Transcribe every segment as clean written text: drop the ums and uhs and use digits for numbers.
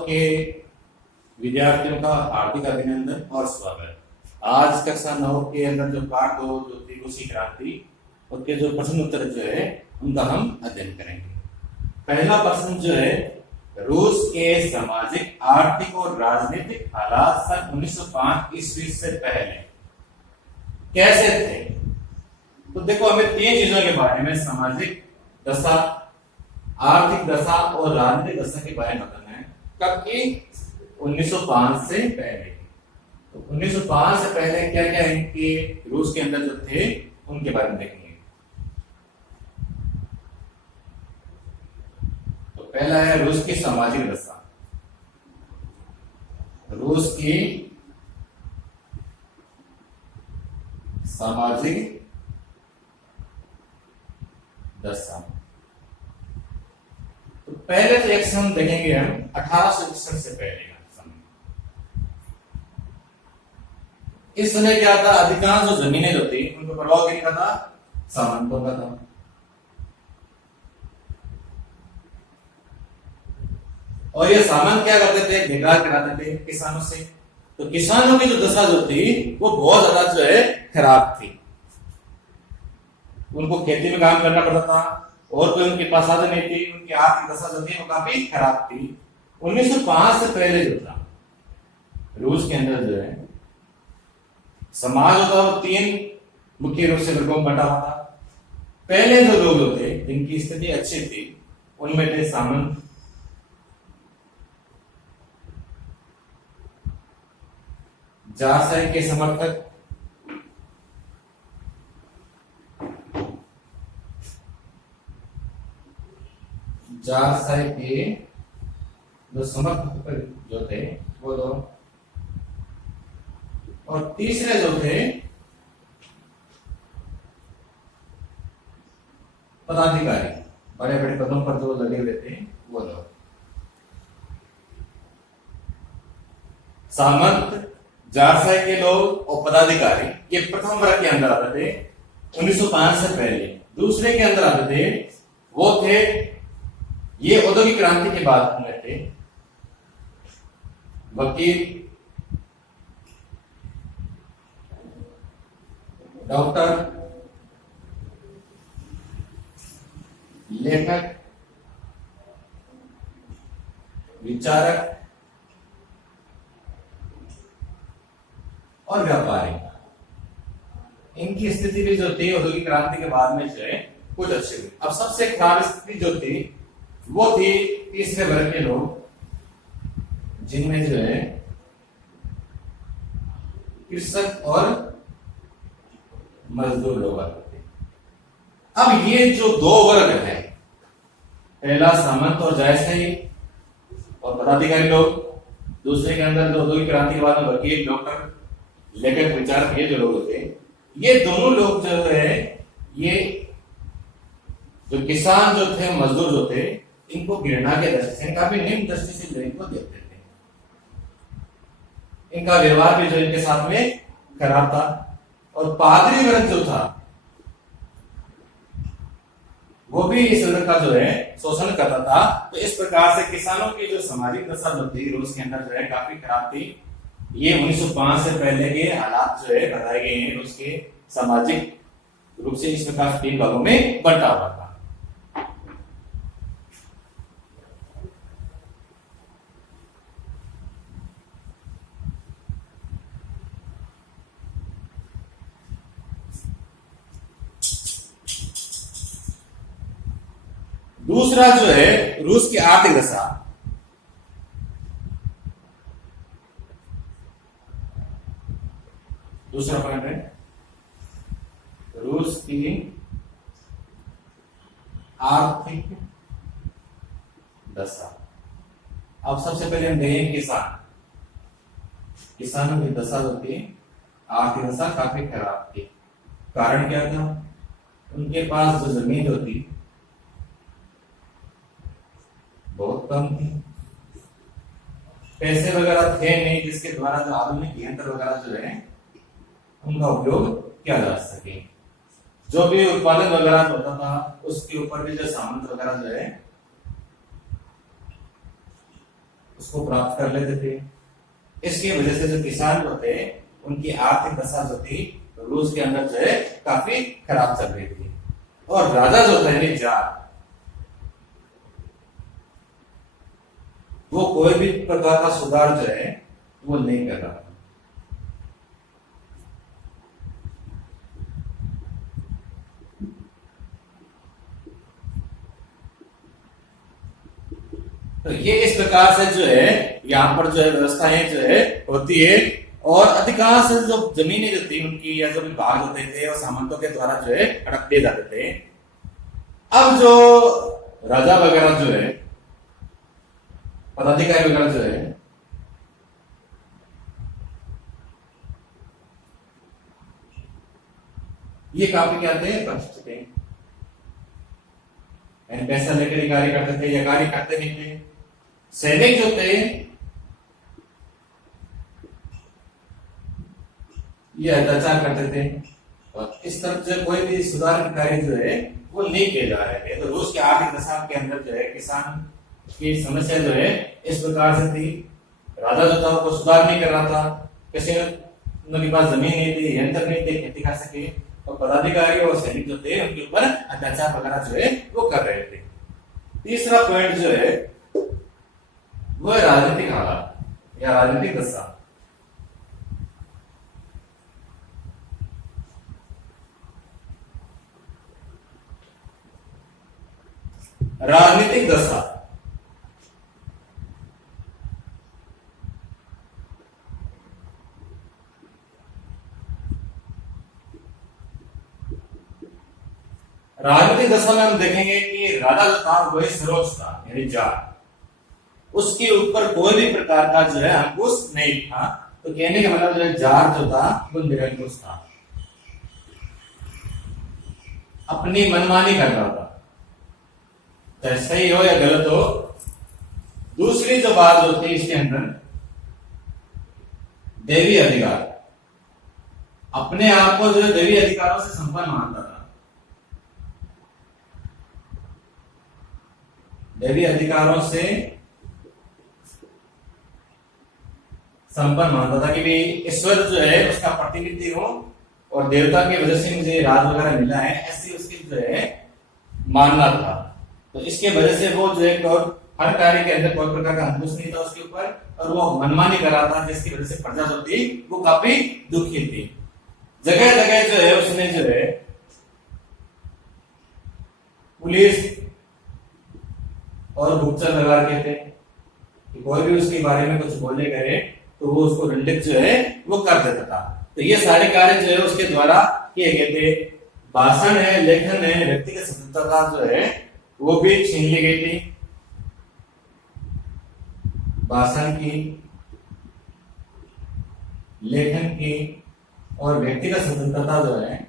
के विद्यार्थियों का हार्दिक अभिनंदन और स्वागत। आज कक्षा 9 के अंदर जो पाठ 2 जो थी रूसी क्रांति, उसके जो प्रश्न उत्तर जो है उनका हम अध्ययन करेंगे। पहला प्रश्न जो है, रूस के सामाजिक, आर्थिक और राजनीतिक हालात सन 1905 ईस्वी से पहले कैसे थे? तो देखो, हमें 3 चीजों के बारे में, सामाजिक दशा, आर्थिक दशा और राजनीतिक दशा के बारे में बताना है। कब की? 1905 से पहले। तो 1905 से पहले क्या क्या इनके रूस के अंदर जो थे उनके बारे में देखेंगे। तो पहला है रूस की सामाजिक दशा। रूस की सामाजिक दशा। तो पहले तो एक समय देखेंगे हम 1861 से पहले का समय। इस समय क्या था, अधिकांश जो जमीनें जो थी उनको प्रभाव किसका था? सामंतों का था। और ये सामंत क्या करते थे? बेकार कराते थे किसानों से। तो किसानों की जो दशा जो थी वो बहुत ज्यादा जो है खराब थी। उनको खेती में काम करना पड़ता था और कोई उनके पास साधन नहीं थी। उनकी आर्थिक दशा जो थी वो काफी खराब थी। 1905 से पहले जो था रूस के अंदर जो है समाज जो था वो 3 मुख्य रूप से वर्गों में बंटा हुआ था। पहले जो लोग जो थे जिनकी स्थिति अच्छी थी उनमें थे सामंत, जारशाही के समर्थक, जारशाही के जो समर्थक जो थे वो लोग, और तीसरे जो थे पदाधिकारी, बड़े बड़े पदों पर जो लगे हुए थे वो लोग। सामंत, जारशाही के लोग और पदाधिकारी ये प्रथम वर्ग के अंदर आते थे 1905 से पहले। दूसरे के अंदर आते थे वो थे, ये औद्योगिक क्रांति के बाद में थे, वकील, डॉक्टर, लेखक, विचारक और व्यापारी। इनकी स्थिति भी जो थी औद्योगिक क्रांति के बाद में जो है कुछ अच्छी हुई। अब सबसे खराब स्थिति जो थी वो थी तीसरे वर्ग के लोग, जिनमें जो है कृषक और मजदूर लोग आते थे। अब ये जो 2 वर्ग है, पहला सामंत और जायशाही और पदाधिकारी लोग, दूसरे के अंदर जो औद्योगिक क्रांति के बाद में वकील, डॉक्टर, लेखक, विचारक, ये जो लोग होते हैं, ये दोनों लोग जो है, ये जो किसान जो थे, मजदूर जो थे, इनको घृणा के दृष्टि से, काफी निम्न दृष्टि से इनको देखते थे। इनका व्यवहार भी जो इनके साथ में खराब था। और पादरी वर्ग जो था वो भी इस वर्ग का जो है शोषण करता था। तो इस प्रकार से किसानों की जो सामाजिक दशा जो थी रूस के अंदर जो है काफी खराब थी। ये 1905 से पहले के हालात जो है बताए गए हैं। रूस के सामाजिक रूप से इस प्रकार 3 भागों में बंटा हुआ था। दूसरा जो है रूस की आर्थिक दशा। दूसरा पॉइंट है रूस की आर्थिक दशा। अब सबसे पहले हम देखेंगे किसान। किसानों की दशा जो थी, आर्थिक दशा काफी खराब थी। कारण क्या था? उनके पास जो जमीन जो थी बहुत कम थी, पैसे वगैरह थे नहीं जिसके द्वारा जो आधुनिक यंत्र वगैरह जो है उनका उपयोग किया जा सके। जो भी उत्पादन वगैरह होता था उसके ऊपर भी जो सामंत वगैरह जो है उसको प्राप्त कर लेते थे। इसकी वजह से जो किसान जो थे उनकी आर्थिक दशा जो थी रूस के अंदर जो है काफी खराब चल रही थी। और राजा जो था यानी जार, वो कोई भी प्रकार का सुधार जो है वो नहीं कर रहा था। तो ये इस प्रकार से जो है यहाँ पर जो है व्यवस्थाएं जो है होती है। और अधिकांश जो जमीनें जो थी उनकी या जो भी भाग होते थे और सामंतों के द्वारा जो है हड़प दिए जाते थे। अब जो राजा वगैरह जो है, पदाधिकारी वगैरह जो है, ये काफी क्या थे, भ्रष्ट थे। पैसा लेकर ही कार्य करते थे या कार्य करते नहीं थे। सैनिक जो थे ये अत्याचार करते थे और इस तरह से कोई भी सुधार के कार्य जो है वो नहीं किए जा रहे थे। तो रूस के आर्थिक दशा के अंदर जो है किसान की समस्या जो है इस प्रकार से थी। राजा जो था वो सुधार नहीं कर रहा था, किसी उनके पास जमीन नहीं थी, यंत्र नहीं थे खेती कर सके, और पदाधिकारी और सैनिक जो थे उनके ऊपर अत्याचार वगैरह जो है वो कर रहे थे। तीसरा पॉइंट जो है वो है राजनीतिक हालात या राजनीतिक दशा। राजनीतिक दशा राजनीतिक दशा में हम देखेंगे कि राजा जो था वही सर्वोच्च था यानी जार, उसके ऊपर कोई भी प्रकार का जो है अंकुश नहीं था। तो कहने का मतलब जो है जार जो था वो निरंकुश था, अपनी मनमानी कर रहा था, चाहे सही हो या गलत हो। दूसरी जो बात जो थी इसके अंदर देवी अधिकार, अपने आप को जो है देवी अधिकारों से संपन्न मानता था। देवी अधिकारों से संपन्न मानता था कि भी ईश्वर जो है उसका प्रतिनिधि हो और देवता की वजह से मुझे राज वगैरह मिला है, ऐसी उसकी जो है मानना था। तो इसके वजह से वो जो है हर कार्य के अंदर कोई प्रकार का अंकुश नहीं था उसके ऊपर, और वो मनमानी कर रहा था, जिसकी वजह से प्रजा जो थी वो काफी दुखी थी। जगह जगह जो है उसने जो है पुलिस और गुप्तचर लगा रखे थे कि कोई भी उसके बारे में कुछ बोले करे तो वो उसको दंडित जो है वो कर देता था। तो ये सारे कार्य जो है उसके द्वारा किए गए थे। भाषण है, लेखन है, व्यक्तिगत स्वतंत्रता जो है वो भी छीन ली गई थी। भाषण की, लेखन की और व्यक्तिगत स्वतंत्रता जो है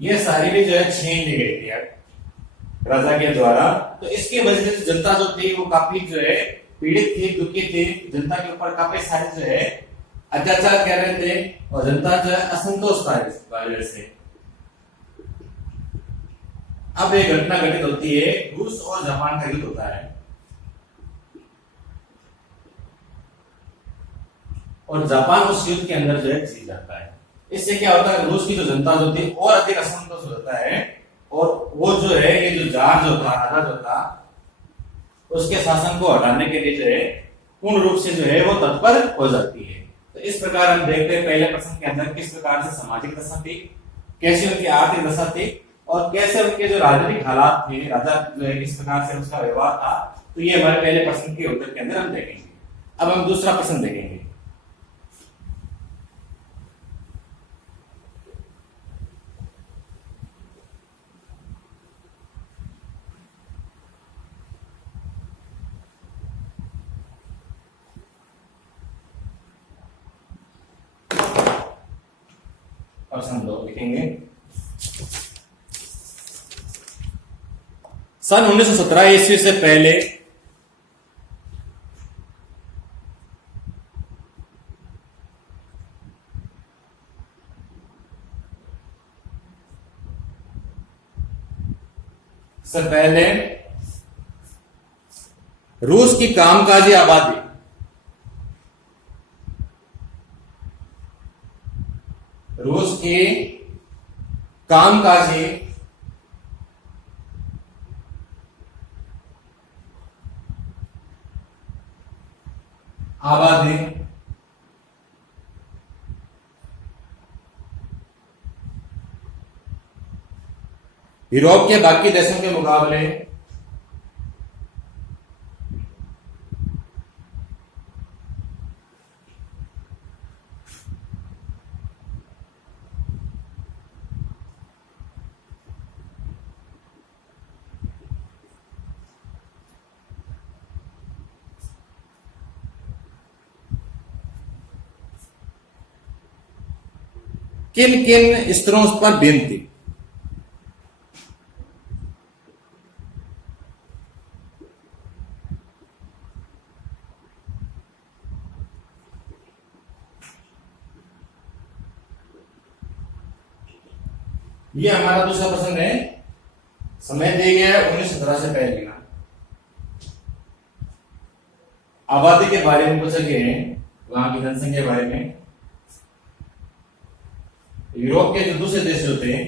ये सारी भी जो है छीन ली गई थी राजा के द्वारा। तो इसकी वजह से जनता जो थी वो काफी जो है पीड़ित थी, दुखी थी। जनता के ऊपर काफी सारे जो है अत्याचार कर रहे थे और जनता जो है असंतोष था इस वजह से। अब एक घटना घटित होती है, रूस और जापान का युद्ध होता है और जापान उस युद्ध के अंदर जो है जीत जाता है। इससे क्या होता है, रूस की जो जनता जो थी और अधिक असंतोष हो जाता है और वो जो है ये जो जार जो था, राजा जो था, उसके शासन को हटाने के लिए जो है पूर्ण रूप से जो है वो तत्पर हो जाती है। तो इस प्रकार हम देखते हैं पहले प्रश्न के अंदर किस प्रकार से सामाजिक दशा थी, कैसे उनकी आर्थिक दशा थी और कैसे उनके जो राजनीतिक हालात थे, राजा जो है किस प्रकार से उसका व्यवहार था। तो ये हमारे पहले प्रश्न के उत्तर के अंदर हम देखेंगे। अब हम दूसरा प्रश्न देखेंगे। प्रश्न 2 लिखेंगे। सन 1917 ईस्वी से पहले सबसे पहले रूस की कामकाजी आबादी रूस की कामकाजी आबादी यूरोप के बाकी देशों के मुकाबले किन किन स्तरों पर भिन्न थी। ये हमारा दूसरा प्रश्न है। समय दिया गया है 1917 से पहले का। आबादी के बारे में पूछा गया है, वहां की जनसंख्या के बारे में। यूरोप के जो दूसरे देश होते हैं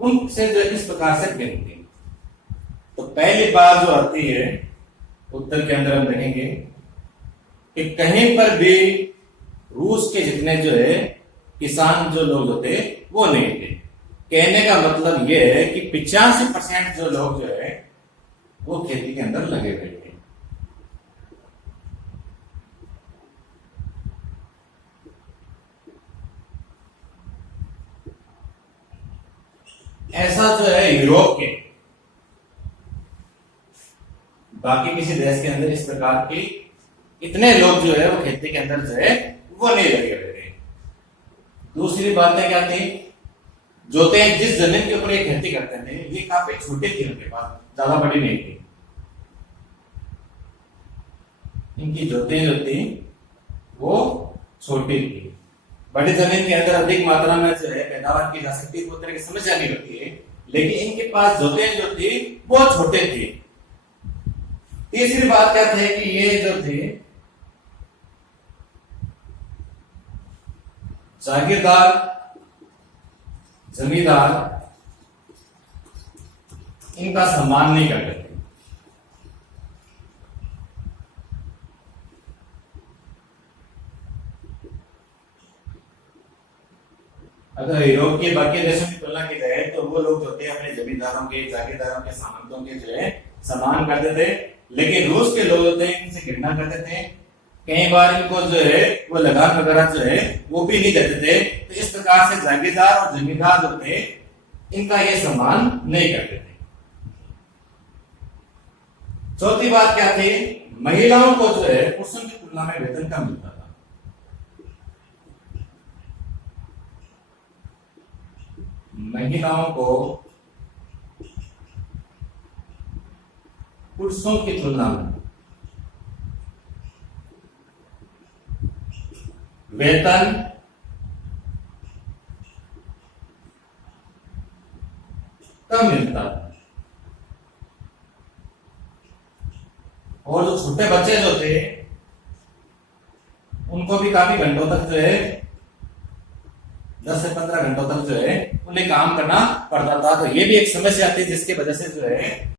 उनसे जो इस प्रकार से भिन्न थे। तो पहली बात जो आती है उत्तर के अंदर हम देखेंगे कि कहीं पर भी रूस के जितने जो है किसान जो लोग होते वो नहीं थे। कहने का मतलब यह है कि 85% जो लोग जो है वो खेती के अंदर लगे हुए थे। ऐसा जो है यूरोप के बाकी किसी देश के अंदर इस प्रकार की इतने लोग जो है वो खेती के अंदर जो है वो नहीं लगे हुए थे। दूसरी बातें क्या थी, जोते जिस जमीन के ऊपर ये खेती करते थे ये काफी छोटी थी, उनके पास ज्यादा बड़ी नहीं थी। इनकी जोतें जो थी वो छोटी थी। बड़ी जमीन के अंदर अधिक मात्रा में जो है पैदावार की जा सकती है, कोई तरह की समस्या नहीं होती है, लेकिन इनके पास जोतें जो थी वो छोटे थी। तीसरी बात क्या थी कि ये जो थे जागीरदार जमींदार इनका सम्मान नहीं करते थे। अगर यूरोप के बाकी देशों की तुलना की जाए तो वो लोग जो थे अपने जमींदारों के जागीरदारों के सामंतों के जो है सम्मान करते थे, लेकिन रूस के लोग होते हैं इनसे घृणा करते थे। कई बार इनको जो है वो लगान वगैरह जो है वो भी नहीं देते थे। तो इस प्रकार से जागीरदार और जमींदार जो थे इनका ये सम्मान नहीं करते थे। चौथी बात क्या थी, महिलाओं को जो है पुरुषों की तुलना में वेतन कम मिलता था। महिलाओं को पुरुषों की तुलना में वेतन कम मिलता था। और जो छोटे बच्चे जो थे उनको भी काफी घंटों तक जो है 10 से 15 घंटों तक जो है उन्हें काम करना पड़ता था। तो ये भी एक समस्या थी जिसकी वजह से जो है